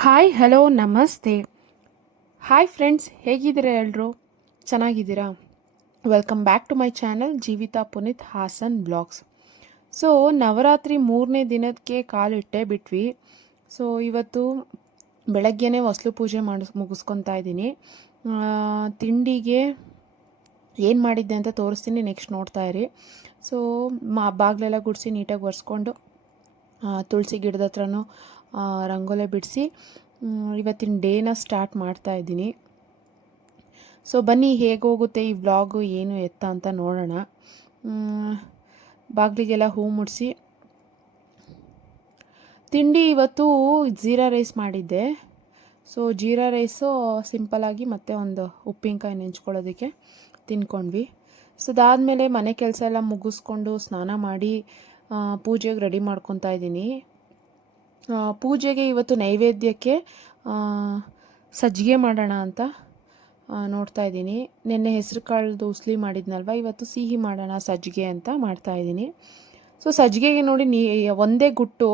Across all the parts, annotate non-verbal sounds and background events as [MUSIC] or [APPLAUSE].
Hi hello ನಮಸ್ತೆ hi friends ಹೇಗಿದ್ದೀರಾ ಎಲ್ಲರೂ ಚೆನ್ನಾಗಿದ್ದೀರಾ? Welcome back to my channel Jeevitha Puneeth Hassan vlogs so Navratri ಮೂರನೇ ದಿನಕ್ಕೆ ಕಾಲಿಟ್ಟೆ ಬಿಟ್ವಿ. ಸೊ ಇವತ್ತು ಬೆಳಗ್ಗೆನೇ ಹೊಸ್ಲು ಪೂಜೆ ಮಾಡಿಸ್, ಮುಗಿಸ್ಕೊತಾ ಇದ್ದೀನಿ. ತಿಂಡಿಗೆ ಏನು ಮಾಡಿದ್ದೆ ಅಂತ ತೋರಿಸ್ತೀನಿ ನೆಕ್ಸ್ಟ್ ನೋಡ್ತಾ ಇರಿ. ಸೊ ಮಾ, ಬಾಗಿಲೆಲ್ಲ ಗುಡಿಸಿ ನೀಟಾಗಿ ಒರೆಸ್ಕೊಂಡು ತುಳಸಿ ಗಿಡದ ಹತ್ರನೂ ರಂಗೋಲೆ ಬಿಡಿಸಿ ಇವತ್ತಿನ ಡೇನ ಸ್ಟಾರ್ಟ್ ಮಾಡ್ತಾ ಇದ್ದೀನಿ. ಸೊ ಬನ್ನಿ ಹೇಗೋಗುತ್ತೆ ಈ ವ್ಲಾಗು ಏನು ಎತ್ತ ಅಂತ ನೋಡೋಣ. ಬಾಗಿಲಿಗೆಲ್ಲ ಹೂ ಮುಡಿಸಿ. ತಿಂಡಿ ಇವತ್ತು ಜೀರಾ ರೈಸ್ ಮಾಡಿದ್ದೆ. ಸೊ ಜೀರಾ ರೈಸು ಸಿಂಪಲಾಗಿ ಮತ್ತೆ ಒಂದು ಉಪ್ಪಿನಕಾಯಿ ನೆಂಚ್ಕೊಳ್ಳೋದಕ್ಕೆ ತಿನ್ಕೊಂಡ್ವಿ. ಸೊ ಅದಾದಮೇಲೆ ಮನೆ ಕೆಲಸ ಎಲ್ಲ ಮುಗಿಸ್ಕೊಂಡು ಸ್ನಾನ ಮಾಡಿ ಪೂಜೆಗೆ ರೆಡಿ ಮಾಡ್ಕೊತಾ ಇದ್ದೀನಿ. ಪೂಜೆಗೆ ಇವತ್ತು ನೈವೇದ್ಯಕ್ಕೆ ಸಜ್ಜಿಗೆ ಮಾಡೋಣ ಅಂತ ನೋಡ್ತಾ ಇದ್ದೀನಿ. ನಿನ್ನೆ ಹೆಸರು ಕಾಳ್ದು ಉಸ್ಲಿ ಮಾಡಿದ್ನಲ್ವ, ಇವತ್ತು ಸಿಹಿ ಮಾಡೋಣ, ಸಜ್ಜಿಗೆ ಅಂತ ಮಾಡ್ತಾ ಇದ್ದೀನಿ. ಸೊ ಸಜ್ಜಿಗೆಗೆ ನೋಡಿ ನೀ, ಒಂದೇ ಗುಟ್ಟು,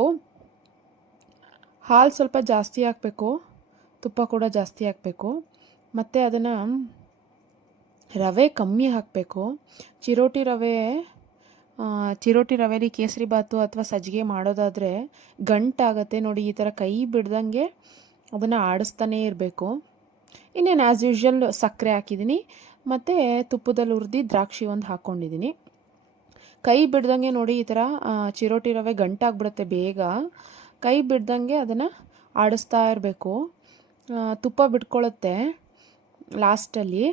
ಹಾಲು ಸ್ವಲ್ಪ ಜಾಸ್ತಿ ಹಾಕಬೇಕು, ತುಪ್ಪ ಕೂಡ ಜಾಸ್ತಿ ಹಾಕಬೇಕು, ಮತ್ತು ಅದನ್ನು ರವೆ ಕಮ್ಮಿ ಹಾಕಬೇಕು, ಚಿರೋಟಿ ರವೆ ಚಿರೋಟಿ ರವೆಲಿ ಕೇಸರಿ ಬಾತು ಅಥವಾ ಸಜ್ಜಿಗೆ ಮಾಡೋದಾದರೆ ಗಂಟಾಗತ್ತೆ ನೋಡಿ, ಈ ಥರ ಕೈ ಬಿಡ್ದಂಗೆ ಅದನ್ನು ಆಡಿಸ್ತಾನೇ ಇರಬೇಕು. ಇನ್ನೇನು ಆ್ಯಸ್ ಯೂಶ್ವಲ್ ಸಕ್ಕರೆ ಹಾಕಿದ್ದೀನಿ ಮತ್ತು ತುಪ್ಪದಲ್ಲಿ ಹುರಿದು ದ್ರಾಕ್ಷಿ ಒಂದು ಹಾಕ್ಕೊಂಡಿದ್ದೀನಿ ಕೈ ಬಿಡ್ದಂಗೆ ನೋಡಿ, ಈ ಥರ ಚಿರೋಟಿ ರವೆ ಗಂಟಾಗ್ಬಿಡುತ್ತೆ ಬೇಗ. ಕೈ ಬಿಡ್ದಂಗೆ ಅದನ್ನು ಆಡಿಸ್ತಾ ಇರಬೇಕು. ತುಪ್ಪ ಬಿಟ್ಕೊಳ್ಳುತ್ತೆ ಲಾಸ್ಟಲ್ಲಿ.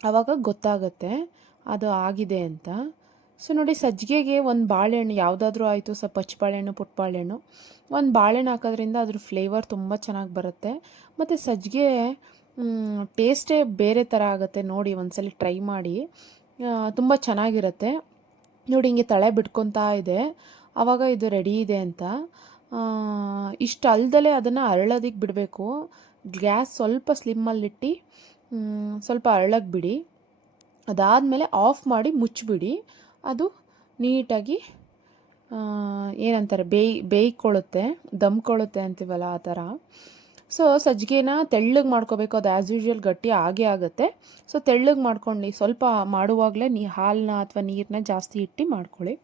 ಆವಾಗ ಗೊತ್ತಾಗುತ್ತೆ ಅದು ಆಗಿದೆ ಅಂತ. ಸೊ ನೋಡಿ, ಸಜ್ಜಿಗೆಗೆ ಒಂದು ಬಾಳೆಹಣ್ಣು, ಯಾವುದಾದ್ರೂ ಆಯಿತು ಸ್ವಲ್ಪ ಪಚ್ಚ ಬಾಳೆಹಣ್ಣು ಪುಟ್ಟ ಬಾಳೆಹಣ್ಣು ಒಂದು ಬಾಳೆಹಣ್ಣು ಹಾಕೋದ್ರಿಂದ ಅದ್ರ ಫ್ಲೇವರ್ ತುಂಬ ಚೆನ್ನಾಗಿ ಬರುತ್ತೆ. ಮತ್ತು ಸಜ್ಜಿಗೆ ಟೇಸ್ಟೇ ಬೇರೆ ಥರ ಆಗುತ್ತೆ. ನೋಡಿ, ಒಂದ್ಸಲಿ ಟ್ರೈ ಮಾಡಿ. ತುಂಬ ಚೆನ್ನಾಗಿರುತ್ತೆ. ನೋಡಿ, ಹಿಂಗೆ ತಳೆ ಬಿಟ್ಕೊತಾ ಇದೆ. ಆವಾಗ ಇದು ರೆಡಿ ಇದೆ ಅಂತ. ಇಷ್ಟು ಅಲ್ದಲೆ ಅದನ್ನು ಅರಳೋದಕ್ಕೆ ಬಿಡಬೇಕು. ಗ್ಯಾಸ್ ಸ್ವಲ್ಪ ಸ್ಲಿಮ್ಮಲ್ಲಿಟ್ಟು ಸ್ವಲ್ಪ ಅರಳಕ್ಕೆ ಬಿಡಿ. ಅದಾದಮೇಲೆ ಆಫ್ ಮಾಡಿ ಮುಚ್ಚಿಬಿಡಿ ಅದು ನೀಟಾಗಿ ಏನಂತಾರೆ, ಬೇಯ್, ಬೇಯ್ಕೊಳ್ಳುತ್ತೆ, ದಮ್ಕೊಳ್ಳುತ್ತೆ ಅಂತೀವಲ್ಲ ಆ ಥರ. ಸೊ, ಸಜ್ಜಿಗೆನ ತೆಳ್ಳಗೆ ಮಾಡ್ಕೋಬೇಕು, ಅದು ಆ್ಯಸ್ ಯೂಶ್ವಲ್ ಗಟ್ಟಿ ಆಗೇ ಆಗುತ್ತೆ. ಸೊ, ತೆಳ್ಳಗೆ ಮಾಡ್ಕೊಂಡು ಸ್ವಲ್ಪ ಮಾಡುವಾಗಲೇ ನೀ ಹಾಲನ್ನ ಅಥವಾ ನೀರನ್ನ ಜಾಸ್ತಿ ಇಟ್ಟು ಮಾಡ್ಕೊಳ್ಳಿ.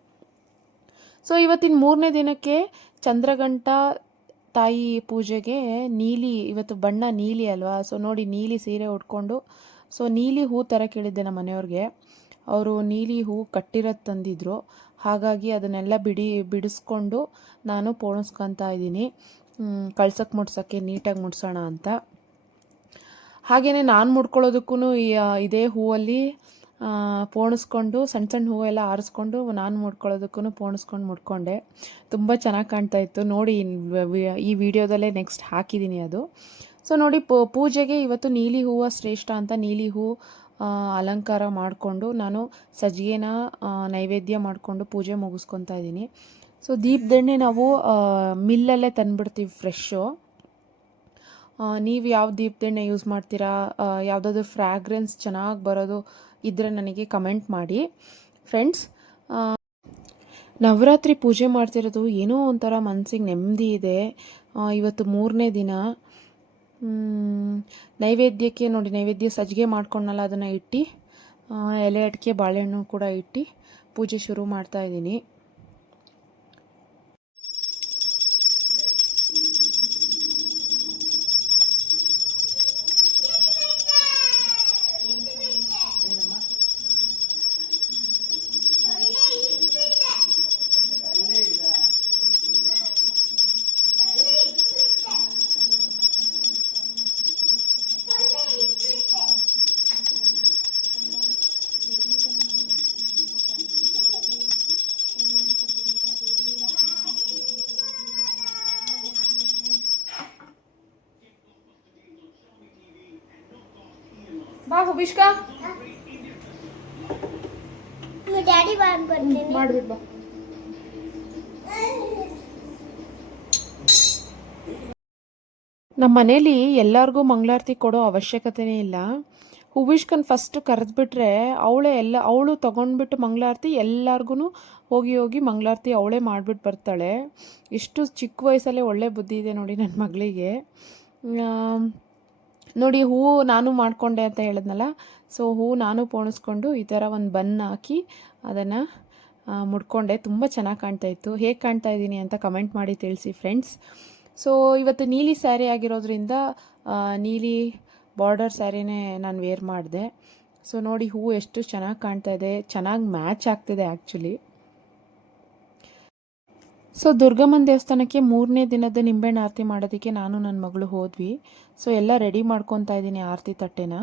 ಸೊ, ಇವತ್ತಿನ ಮೂರನೇ ದಿನಕ್ಕೆ ಚಂದ್ರಗಂಟ ತಾಯಿ ಪೂಜೆಗೆ ನೀಲಿ, ಇವತ್ತು ಬಣ್ಣ ನೀಲಿ ಅಲ್ವಾ? ಸೊ, ನೋಡಿ, ನೀಲಿ ಸೀರೆ ಉಟ್ಕೊಂಡು, ಸೊ, ನೀಲಿ ಹೂ ಥರ ಕೇಳಿದ್ದೆ ನಮ್ಮ ಮನೆಯವ್ರಿಗೆ. ಅವರು ನೀಲಿ ಹೂ ಕಟ್ಟಿರೋದು ತಂದಿದ್ರು. ಹಾಗಾಗಿ ಅದನ್ನೆಲ್ಲ ಬಿಡಿ, ಬಿಡಿಸ್ಕೊಂಡು ನಾನು ಪೋಣಿಸ್ಕೊತಾ ಇದ್ದೀನಿ. ಕಳ್ಸಕ್ಕೆ ಮುಡ್ಸೋಕ್ಕೆ, ನೀಟಾಗಿ ಮುಡ್ಸೋಣ ಅಂತ. ಹಾಗೆಯೇ ನಾನು ಮುಡ್ಕೊಳ್ಳೋದಕ್ಕೂ ಇದೇ ಹೂವಲ್ಲಿ ಪೋಣಿಸ್ಕೊಂಡು ಸಣ್ಣ ಸಣ್ಣ ಹೂವೆಲ್ಲ ಆರಿಸ್ಕೊಂಡು ನಾನು ಮುಡ್ಕೊಳ್ಳೋದಕ್ಕೂ ಪೋಣಿಸ್ಕೊಂಡು ಮುಡ್ಕೊಂಡೆ. ತುಂಬ ಚೆನ್ನಾಗಿ ಕಾಣ್ತಾ ಇತ್ತು. ನೋಡಿ ಈ ವಿಡಿಯೋದಲ್ಲೇ ನೆಕ್ಸ್ಟ್ ಹಾಕಿದ್ದೀನಿ ಅದು. ಸೊ ನೋಡಿ ಪೂಜೆಗೆ ಇವತ್ತು ನೀಲಿ ಹೂವು ಶ್ರೇಷ್ಠ ಅಂತ ನೀಲಿ ಹೂ ಅಲಂಕಾರ ಮಾಡಿಕೊಂಡು ನಾನು ಸಜ್ಜಿಗೆನ ನೈವೇದ್ಯ ಮಾಡಿಕೊಂಡು ಪೂಜೆ ಮುಗಿಸ್ಕೊತಾ ಇದ್ದೀನಿ. ಸೊ ದೀಪದೆಣ್ಣೆ ನಾವು ಮಿಲ್ಲಲ್ಲೇ ತಂದುಬಿಡ್ತೀವಿ ಫ್ರೆಶ್ಶು ನೀವು ಯಾವ ದೀಪದೆಣ್ಣೆ ಯೂಸ್ ಮಾಡ್ತೀರಾ? ಯಾವುದಾದ್ರು ಫ್ರ್ಯಾಗ್ರೆನ್ಸ್ ಚೆನ್ನಾಗಿ ಬರೋದು ಇದ್ದರೆ ನನಗೆ ಕಮೆಂಟ್ ಮಾಡಿ. ಫ್ರೆಂಡ್ಸ್ ನವರಾತ್ರಿ ಪೂಜೆ ಮಾಡ್ತಿರೋದು ಏನೋ ಒಂಥರ ಮನಸ್ಸಿಗೆ ನೆಮ್ಮದಿ ಇದೆ. ಇವತ್ತು ಮೂರನೇ ದಿನ. ನೈವೇದ್ಯಕ್ಕೆ ನೋಡಿ, ನೈವೇದ್ಯ ಸಜ್ಜಿಗೆ ಮಾಡ್ಕೊಂಡಲ್ಲ ಅದನ್ನು ಇಟ್ಟು ಎಲೆ ಅಡಿಕೆ, ಬಾಳೆಹಣ್ಣು ಕೂಡ ಇಟ್ಟು ಪೂಜೆ ಶುರು ಮಾಡ್ತಾ ಇದ್ದೀನಿ. ಬಾ ಹುಬಿಷ್ಕಾ ಡ್ಯಾಡಿ ಮಾಡ್ಬಿಟ್ಟು ಬಾ. ನಮ್ಮ ಮನೇಲಿ ಎಲ್ಲರಿಗೂ ಮಂಗಳಾರತಿ ಕೊಡೋ ಅವಶ್ಯಕತೆನೇ ಇಲ್ಲ. ಹುವಿಷ್ಕನ್ ಫಸ್ಟ್ ಕರೆದ್ಬಿಟ್ರೆ ಅವಳೇ ಎಲ್ಲ ಅವಳು ತೊಗೊಂಡ್ಬಿಟ್ಟು ಮಂಗಳಾರತಿ ಎಲ್ಲರಿಗೂ ಹೋಗಿ ಹೋಗಿ ಮಂಗಳಾರತಿ ಅವಳೇ ಮಾಡಿಬಿಟ್ಟು ಬರ್ತಾಳೆ. ಇಷ್ಟು ಚಿಕ್ಕ ವಯಸ್ಸಲ್ಲೇ ಒಳ್ಳೆ ಬುದ್ಧಿ ಇದೆ ನೋಡಿ ನನ್ನ ಮಗಳಿಗೆ. ನೋಡಿ ಹೂವು ನಾನು ಮಾಡಿಕೊಂಡೆ ಅಂತ ಹೇಳಿದ್ನಲ್ಲ ಸೊ ಹೂವು ನಾನು ಪೋಣಿಸ್ಕೊಂಡು ಈ ಥರ ಒಂದು ಬನ್ ಹಾಕಿ ಅದನ್ನು ಮುಡ್ಕೊಂಡೆ. ತುಂಬ ಚೆನ್ನಾಗಿ ಕಾಣ್ತಾ ಇತ್ತು. ಹೇಗೆ ಕಾಣ್ತಾ ಇದ್ದೀನಿ ಅಂತ ಕಮೆಂಟ್ ಮಾಡಿ ತಿಳಿಸಿ ಫ್ರೆಂಡ್ಸ್. ಸೊ ಇವತ್ತು ನೀಲಿ ಸ್ಯಾರಿ ಆಗಿರೋದ್ರಿಂದ ನೀಲಿ ಬಾರ್ಡರ್ ಸ್ಯಾರಿನೇ ನಾನು ವೇರ್ ಮಾಡಿದೆ. ಸೊ ನೋಡಿ ಹೂವು ಎಷ್ಟು ಚೆನ್ನಾಗಿ ಕಾಣ್ತಾ ಇದೆ. ಚೆನ್ನಾಗಿ ಮ್ಯಾಚ್ ಆಗ್ತಿದೆ ಆ್ಯಕ್ಚುಲಿ ಸೊ ದುರ್ಗಮ್ಮನ ದೇವಸ್ಥಾನಕ್ಕೆ ಮೂರನೇ ದಿನದ ನಿಂಬೆಹಣ್ಣು ಆರತಿ ಮಾಡೋದಕ್ಕೆ ನಾನು ನನ್ನ ಮಗಳು ಹೋದ್ವಿ ಸೊ ಎಲ್ಲ ರೆಡಿ ಮಾಡ್ಕೊತಾ ಇದ್ದೀನಿ ಆರತಿ ತಟ್ಟೆನ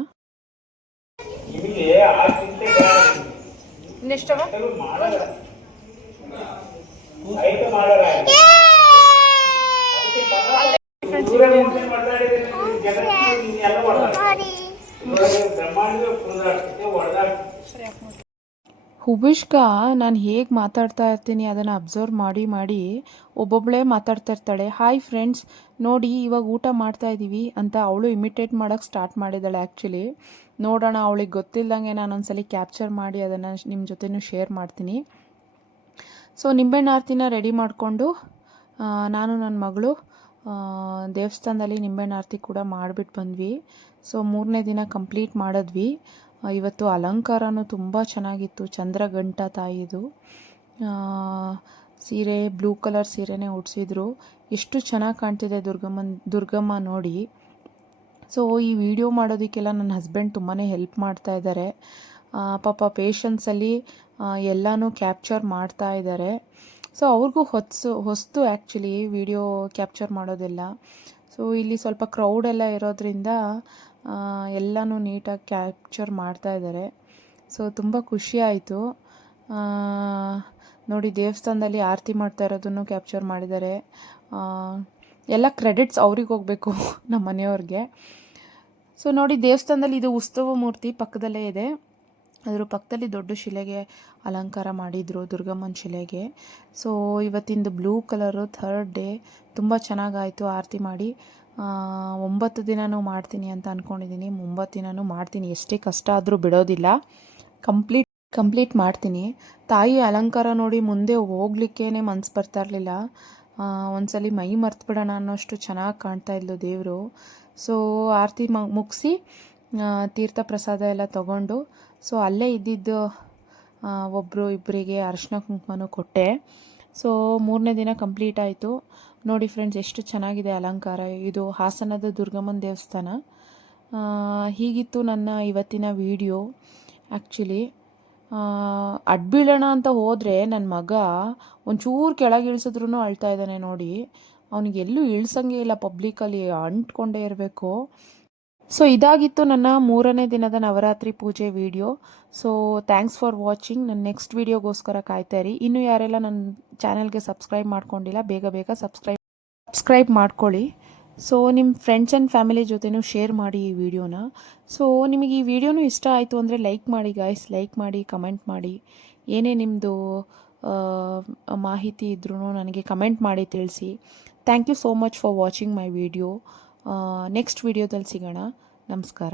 ಹುಬಿಷ್ಕ, ನಾನು ಹೇಗೆ ಮಾತಾಡ್ತಾ ಇರ್ತೀನಿ ಅದನ್ನು ಅಬ್ಸರ್ವ್ ಮಾಡಿ ಮಾಡಿ ಒಬ್ಬೊಬ್ಬಳೇ ಮಾತಾಡ್ತಾ ಇರ್ತಾಳೆ. ಹಾಯ್ ಫ್ರೆಂಡ್ಸ್ ನೋಡಿ ಇವಾಗ ಊಟ ಮಾಡ್ತಾ ಇದ್ದೀವಿ ಅಂತ ಅವಳು ಇಮಿಟೇಟ್ ಮಾಡೋಕ್ಕೆ ಸ್ಟಾರ್ಟ್ ಮಾಡಿದ್ದಾಳೆ ಆ್ಯಕ್ಚುಲಿ ನೋಡೋಣ, ಅವಳಿಗೆ ಗೊತ್ತಿಲ್ಲದಂಗೆ ನಾನು ಒಂದ್ಸಲಿ ಕ್ಯಾಪ್ಚರ್ ಮಾಡಿ ಅದನ್ನು ನಿಮ್ಮ ಜೊತೆನೂ ಶೇರ್ ಮಾಡ್ತೀನಿ. ಸೊ ನಿಂಬೆಹಣ್ಣು ರೆಡಿ ಮಾಡಿಕೊಂಡು ನಾನು ನನ್ನ ಮಗಳು ದೇವಸ್ಥಾನದಲ್ಲಿ ನಿಂಬೆಹಣ್ಣು ಆರತಿ ಕೂಡ ಮಾಡಿಬಿಟ್ಟು ಬಂದ್ವಿ. ಸೊ ಮೂರನೇ ದಿನ ಕಂಪ್ಲೀಟ್ ಮಾಡಿದ್ವಿ. ಇವತ್ತು ಅಲಂಕಾರನೂ ತುಂಬ ಚೆನ್ನಾಗಿತ್ತು. ಚಂದ್ರಗಂಟ ತಾಯಿದು. ಸೀರೆ, ಬ್ಲೂ ಕಲರ್ ಸೀರೆನೇ ಉಡ್ಸಿದ್ರು. ಎಷ್ಟು ಚೆನ್ನಾಗಿ ಕಾಣ್ತಿದೆ ದುರ್ಗಮ್ಮನ, ದುರ್ಗಮ್ಮ ನೋಡಿ. ಸೊ ಈ ವಿಡಿಯೋ ಮಾಡೋದಕ್ಕೆಲ್ಲ ನನ್ನ ಹಸ್ಬೆಂಡ್ ತುಂಬಾ ಹೆಲ್ಪ್ ಮಾಡ್ತಾ ಇದ್ದಾರೆ ಪಾಪ ಪೇಷನ್ಸಲ್ಲಿ ಎಲ್ಲನೂ ಕ್ಯಾಪ್ಚರ್ ಮಾಡ್ತಾ ಇದ್ದಾರೆ ಸೊ ಅವ್ರಿಗೂ ಹೊತ್ಸು, ಹೊಸ್ತು ಆ್ಯಕ್ಚುಲಿ ವಿಡಿಯೋ ಕ್ಯಾಪ್ಚರ್ ಮಾಡೋದೆಲ್ಲ. ಸೊ ಇಲ್ಲಿ ಸ್ವಲ್ಪ ಕ್ರೌಡ್ ಎಲ್ಲ ಇರೋದ್ರಿಂದ ಎಲ್ಲನೂ ನೀಟಾಗಿ ಕ್ಯಾಪ್ಚರ್ ಮಾಡ್ತಾ ಇದ್ದಾರೆ. ಸೊ, ತುಂಬ ಖುಷಿ ಆಯಿತು. ನೋಡಿ, ದೇವಸ್ಥಾನದಲ್ಲಿ ಆರತಿ ಮಾಡ್ತಾ ಇರೋದನ್ನು ಕ್ಯಾಪ್ಚರ್ ಮಾಡಿದ್ದಾರೆ. ಎಲ್ಲ ಕ್ರೆಡಿಟ್ಸ್ ಅವ್ರಿಗೆ ಹೋಗಬೇಕು [LAUGHS] ನಮ್ಮ ಮನೆಯವ್ರಿಗೆ. ಸೊ, ನೋಡಿ, ದೇವಸ್ಥಾನದಲ್ಲಿ ಇದು ಉತ್ಸವ ಮೂರ್ತಿ ಪಕ್ಕದಲ್ಲೇ ಇದೆ. ಅದ್ರ ಪಕ್ಕದಲ್ಲಿ ದೊಡ್ಡ ಶಿಲೆಗೆ ಅಲಂಕಾರ ಮಾಡಿದರು ದುರ್ಗಮ್ಮನ ಶಿಲೆಗೆ. ಸೊ ಇವತ್ತಿಂದು ಬ್ಲೂ ಕಲರು ಥರ್ಡ್ ಡೇ ತುಂಬ ಚೆನ್ನಾಗಾಯಿತು ಆರತಿ ಮಾಡಿ. ಒಂಬತ್ತು ದಿನನೂ ಮಾಡ್ತೀನಿ ಅಂತ ಅಂದ್ಕೊಂಡಿದ್ದೀನಿ ಒಂಬತ್ತು ದಿನನೂ ಮಾಡ್ತೀನಿ. ಎಷ್ಟೇ ಕಷ್ಟ ಆದರೂ ಬಿಡೋದಿಲ್ಲ. ಕಂಪ್ಲೀಟ್ ಕಂಪ್ಲೀಟ್ ಮಾಡ್ತೀನಿ. ತಾಯಿ ಅಲಂಕಾರ ನೋಡಿ ಮುಂದೆ ಹೋಗ್ಲಿಕ್ಕೇ ಮನ್ಸು ಬರ್ತಾ ಇರಲಿಲ್ಲ. ಒಂದ್ಸಲಿ ಮೈ ಮರ್ತು ಬಿಡೋಣ ಅನ್ನೋಷ್ಟು ಚೆನ್ನಾಗಿ ಕಾಣ್ತಾ ಇದ್ಲು ದೇವರು. ಸೊ ಆರತಿ ಮುಗಿಸಿ ತೀರ್ಥ ಪ್ರಸಾದ ಎಲ್ಲ ತಗೊಂಡು, ಸೊ ಅಲ್ಲೇ ಇದ್ದಿದ್ದು ಒಬ್ಬರು ಇಬ್ಬರಿಗೆ ಅರಿಶಿನ ಕುಂಕುಮನೂ ಕೊಟ್ಟೆ. ಸೊ ಮೂರನೇ ದಿನ ಕಂಪ್ಲೀಟ್ ಆಯಿತು. ನೋಡಿ ಫ್ರೆಂಡ್ಸ್, ಎಷ್ಟು ಚೆನ್ನಾಗಿದೆ ಅಲಂಕಾರ. ಇದು ಹಾಸನದ ದುರ್ಗಮ್ಮನ ದೇವಸ್ಥಾನ. ಹೀಗಿತ್ತು ನನ್ನ ಇವತ್ತಿನ ವಿಡಿಯೋ ಆ್ಯಕ್ಚುಲಿ ಅಡ್ಬೀಳೋಣ ಅಂತ ಹೋದರೆ ನನ್ನ ಮಗ ಒಂಚೂರು ಕೆಳಗೆ ಇಳಿಸಿದ್ರೂ ಅಳ್ತಾ ಇದ್ದಾನೆ ನೋಡಿ. ಅವನಿಗೆ ಎಲ್ಲೂ ಇಳ್ಸಂಗೆ ಇಲ್ಲ ಪಬ್ಲಿಕಲ್ಲಿ ಅಂಟ್ಕೊಂಡೇ ಇರಬೇಕು. ಸೊ ಇದಾಗಿತ್ತು ನನ್ನ ಮೂರನೇ ದಿನದ ನವರಾತ್ರಿ ಪೂಜೆ video. So thanks for watching ನನ್ನ ನೆಕ್ಸ್ಟ್ ವಿಡಿಯೋಗೋಸ್ಕರ ಕಾಯ್ತಾ ಇರಿ. ಇನ್ನು ಯಾರೆಲ್ಲ ನನ್ನ ಚಾನಲ್ಗೆ ಸಬ್ಸ್ಕ್ರೈಬ್ ಮಾಡ್ಕೊಂಡಿಲ್ಲ, ಬೇಗ ಬೇಗ ಸಬ್ಸ್ಕ್ರೈಬ್ ಸಬ್ಸ್ಕ್ರೈಬ್ ಮಾಡ್ಕೊಳ್ಳಿ. ಸೊ ನಿಮ್ಮ ಫ್ರೆಂಡ್ಸ್ ಆ್ಯಂಡ್ ಫ್ಯಾಮಿಲಿ ಜೊತೆನೂ ಶೇರ್ ಮಾಡಿ ಈ ವಿಡಿಯೋನ. ಸೊ ನಿಮಗೆ ಈ ವಿಡಿಯೋನೂ ಇಷ್ಟ ಆಯಿತು ಅಂದರೆ ಲೈಕ್ ಮಾಡಿ ಗಾಯ್ಸ್ ಲೈಕ್ ಮಾಡಿ ಕಮೆಂಟ್ ಮಾಡಿ. ಏನೇ ನಿಮ್ಮದು ಮಾಹಿತಿ ಇದ್ರೂ ನನಗೆ ಕಮೆಂಟ್ ಮಾಡಿ ತಿಳಿಸಿ. Thank you so much for watching my video next ವಿಡಿಯೋದಲ್ಲಿ ಸಿಗೋಣ. ನಮಸ್ಕಾರ.